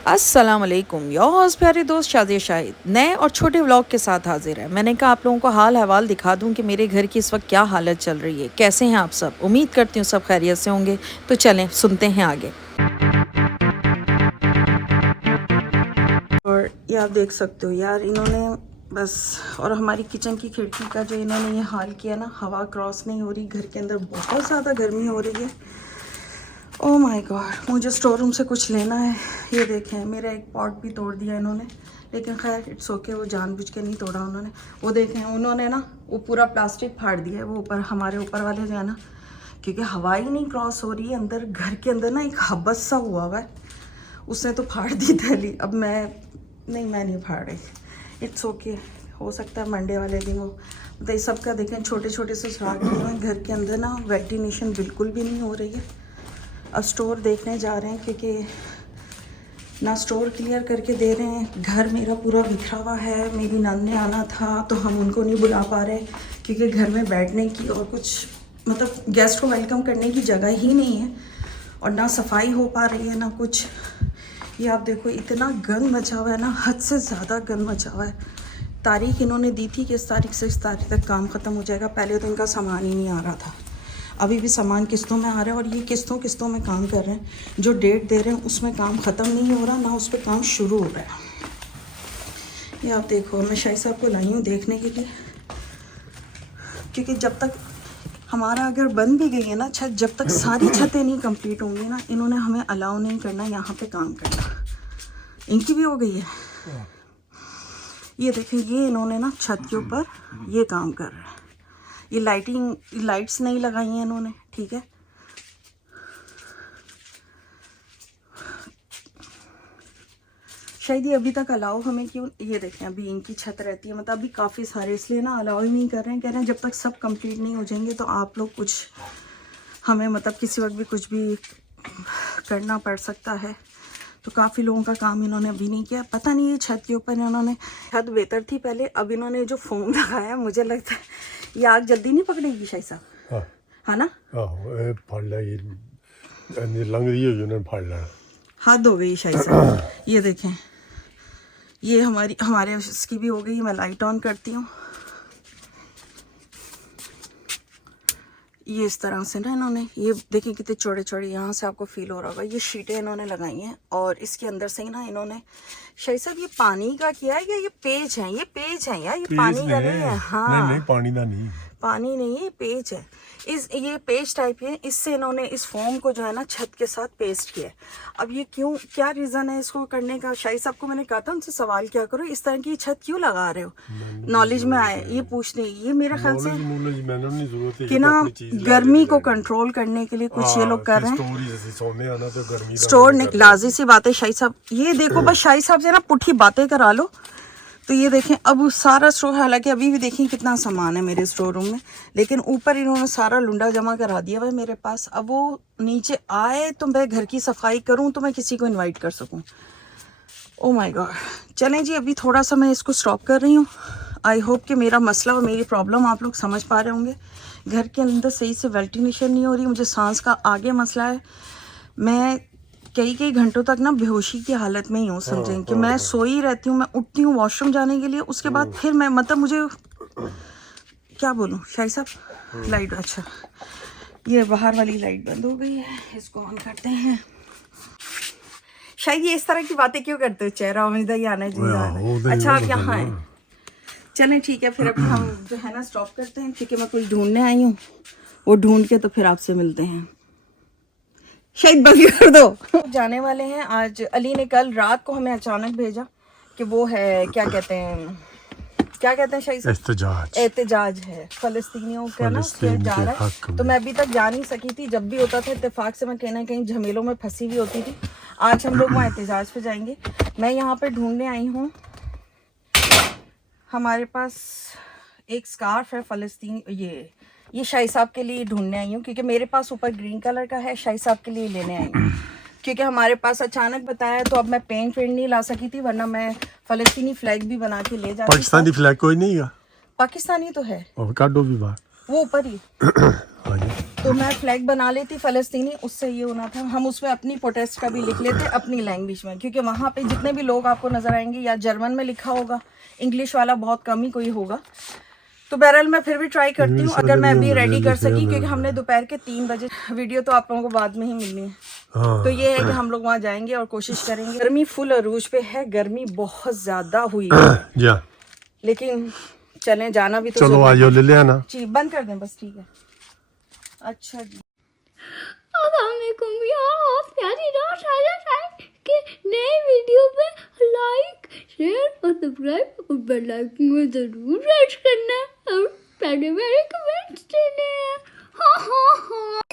अस्सलाम वालेकुम योर प्यारे दोस्त शादिया शाहिद नए और छोटे व्लॉग के साथ हाजिर है। मैंने कहा आप लोगों को हाल हवाल दिखा दूं कि मेरे घर की इस वक्त क्या हालत चल रही है, कैसे हैं आप सब। उम्मीद करती हूँ सब खैरियत से होंगे। तो चलें सुनते हैं आगे। और ये आप देख सकते हो यार, इन्होंने बस और हमारी किचन की खिड़की का जो इन्होंने ये हाल किया ना, हवा क्रॉस नहीं हो रही, घर के अंदर बहुत ज़्यादा गर्मी हो रही है। ओह माय गॉड, मुझे स्टोर रूम से कुछ लेना है। ये देखें, मेरा एक पॉट भी तोड़ दिया इन्होंने, लेकिन खैर इट्स ओके, वो जानबूझ के नहीं तोड़ा उन्होंने। वो देखें, उन्होंने ना वो पूरा प्लास्टिक फाड़ दिया है, वो ऊपर हमारे ऊपर वाले जो है ना, क्योंकि हवा ही नहीं क्रॉस हो रही है अंदर। घर के अंदर ना एक हबस सा हुआ है, उसने तो फाड़ दी थैली। अब मैं नहीं फाड़ रही, इट्स ओके। हो सकता है मंडे वाले दिन वो तो इस सब का देखें, छोटे छोटे से सुराख हुए हैं घर के अंदर ना, वेंटिलेशन बिल्कुल भी नहीं हो रही है। अब स्टोर देखने जा रहे हैं, क्योंकि ना स्टोर क्लियर करके दे रहे हैं। घर मेरा पूरा बिखरा हुआ है, मेरी नंद ने आना था तो हम उनको नहीं बुला पा रहे, क्योंकि घर में बैठने की और कुछ मतलब गेस्ट को वेलकम करने की जगह ही नहीं है, और ना सफाई हो पा रही है ना कुछ। ये आप देखो, इतना गंद मचा हुआ है ना, हद से ज़्यादा गंद मचा हुआ है। तारीख इन्होंने दी थी कि इस तारीख से इस तारीख तक काम ख़त्म हो जाएगा। पहले तो इनका सामान ही नहीं आ रहा था, अभी भी सामान किस्तों में आ रहा है, और ये किस्तों में काम कर रहे हैं। जो डेट दे रहे हैं उसमें काम ख़त्म नहीं हो रहा, ना उस पर काम शुरू हो रहा है। ये आप देखो, मैं शाही साहब को लाई हूँ देखने के लिए, क्योंकि जब तक हमारा अगर बन भी गई है ना छत, जब तक सारी छतें नहीं कंप्लीट होंगी ना, इन्होंने हमें अलाउ नहीं करना यहाँ पे काम करना। इनकी भी हो गई है। ये देखें, ये इन्होंने ना छत के ऊपर ये काम कर रहे हैं। ये लाइट्स नहीं लगाई हैं इन्होंने, ठीक है। शायद ये अभी तक अलाउ हमें क्यों, ये देखें अभी इनकी छत रहती है, मतलब अभी काफ़ी सारे, इसलिए ना अलाउ ही नहीं कर रहे हैं। कह रहे हैं जब तक सब कंप्लीट नहीं हो जाएंगे तो आप लोग कुछ हमें मतलब किसी वक्त भी कुछ भी करना पड़ सकता है। तो काफ़ी लोगों का काम इन्होंने अभी नहीं किया। पता नहीं ये छत के ऊपर इन्होंने, छत बेहतर थी पहले, अब इन्होंने जो फोम लगाया, मुझे लगता है ये आग जल्दी नहीं पकड़ेगी शायद साहब, है ना। हद हो गई शायद साहब। ये देखें, ये हमारे इसकी भी हो गई। मैं लाइट ऑन करती हूँ। ये इस तरह से ना इन्होंने, ये देखिए कितने चौड़े चौड़े, यहाँ से आपको फील हो रहा होगा, ये शीटें इन्होंने लगाई हैं, और इसके अंदर से ही ना इन्होंने, शायद साहब ये पानी का किया है या ये पेज है? ये पेज है यार, ये पानी का नहीं है। हाँ नहीं पानी का नहीं, पानी नहीं है, पेज है। ये पेज टाइप है, इससे इन्होंने इस फॉर्म को जो है ना छत के साथ पेस्ट किया है। अब ये क्यों, क्या रीज़न है इसको करने का? शायद साहब को मैंने कहा था उनसे सवाल क्या करो, इस तरह की छत क्यों लगा रहे हो? नॉलेज में आए ये पूछने, ये मेरा ख्याल से कि ना गर्मी को कंट्रोल करने के लिए कुछ ये लोग कर रहे हैं। स्टोर नहीं, लाजी सी बात है शाही साहब। ये देखो बस शाही साहब से ना पुठी बातें करा लो। तो ये देखें, अब सारा स्टोर, हालांकि अभी भी देखें कितना सामान है मेरे स्टोर रूम में, लेकिन ऊपर इन्होंने सारा लुंडा जमा करा दिया भाई मेरे पास। अब वो नीचे आए तो मैं घर की सफाई करूं तो मैं किसी को इनवाइट कर सकूं। ओह माय गॉड, चलें जी, अभी थोड़ा सा मैं इसको स्टॉप कर रही हूँ। आई होप कि मेरा मसला और मेरी प्रॉब्लम आप लोग समझ पा रहे होंगे। घर के अंदर सही से वेंटिलेशन नहीं हो रही, मुझे सांस का आगे मसला है। मैं कई घंटों तक ना बेहोशी की हालत में ही हूँ, समझें कि मैं सोई रहती हूँ। मैं उठती हूँ वॉशरूम जाने के लिए, उसके बाद फिर मैं मतलब मुझे क्या बोलूँ शाही साहब। लाइट, अच्छा ये बाहर वाली लाइट बंद हो गई है, इसको ऑन करते हैं। शायद ये इस तरह की बातें क्यों करते हो, चेहरा उम्मीद ही आना चाहिए। अच्छा आप यहाँ हैं, चलें ठीक है। फिर अभी हम जो है ना स्टॉप करते हैं, क्योंकि मैं कुछ ढूंढने आई हूँ, वो ढूंढ के तो फिर आपसे मिलते हैं। शायद बंद कर दो। जाने वाले हैं आज। अली ने कल रात को हमें अचानक भेजा कि वो है, क्या कहते हैं शायद एहतजाज है फ़लस्तीनियों का ना, जा रहा है। तो मैं अभी तक जा नहीं सकी थी, जब भी होता था इत्तेफाक से मैं कहीं ना कहीं झमेलों में फंसी हुई होती थी। आज हम लोग वहाँ एहतजाज पे जाएंगे। मैं यहाँ पे ढूंढने आई हूँ, हमारे पास एक स्कार्फ है फ़लस्तीन, ये शाही साहब के लिए ढूंढने आई हूँ, क्योंकि मेरे पास ऊपर ग्रीन कलर का है, शाही साहब के लिए लेने आई हूँ। क्योंकि हमारे पास अचानक बताया, तो अब मैं पेंट नहीं ला सकी थी, वरना मैं फ़लस्तीनी फ्लैग भी बना के ले जाती। पाकिस्तानी फ्लैग कोई नहीं है? पाकिस्तानी तो है, काटो भी बाहर, वो ऊपर ही। तो मैं फ्लैग बना लेती फ़लस्तीनी, उससे ये होना था हम उसमें अपनी प्रोटेस्ट का भी लिख लेते अपनी लैंग्वेज में, क्योंकि वहाँ पे जितने भी लोग आपको नज़र आएंगे या जर्मन में लिखा होगा, इंग्लिश वाला बहुत कम ही कोई होगा। तो बहरहाल मैं फिर भी ट्राई करती हूँ अगर मैं अभी रेडी कर सकी, क्योंकि हमने दोपहर के 3 बजे, वीडियो तो आप लोगों को बाद में ही मिलनी है। तो ये है कि हम लोग वहाँ जाएंगे और कोशिश करेंगे। गर्मी फुल अरूज पे है, गर्मी बहुत ज़्यादा हुई है, लेकिन चलें, जाना भी तो चलो आज ले ले आना जी। बंद कर दें बस, ठीक है। अच्छा जी, के नए वीडियो पे लाइक शेयर और सब्सक्राइब और बेल आइकन में जरूर प्रेस करना और प्यारे प्यारे कमेंट्स देने हैं। हाँ हाँ हाँ।